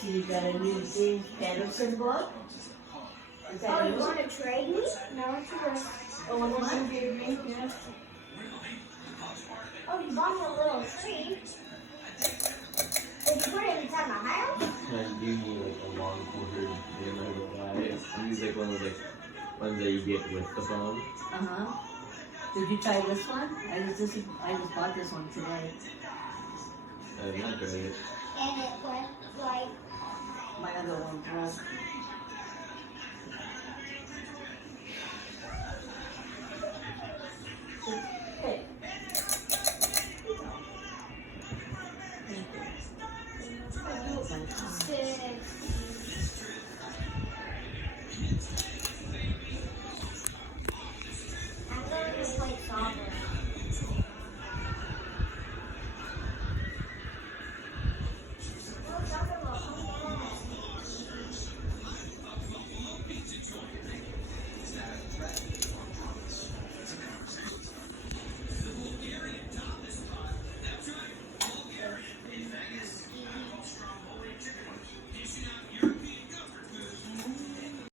see you got a new James Patterson book. Is that Oh, you yours? want to trade me? No, it's yours. Oh, what one you gave me? Yeah. Oh, you bought me a little tree. Did you put it inside my house? And you need like a long quartered and these like one of the ones that you get with the phone. Uh-huh. Did you try this one? I just bought this one today. I've not tried it. And it went like, My other one broke.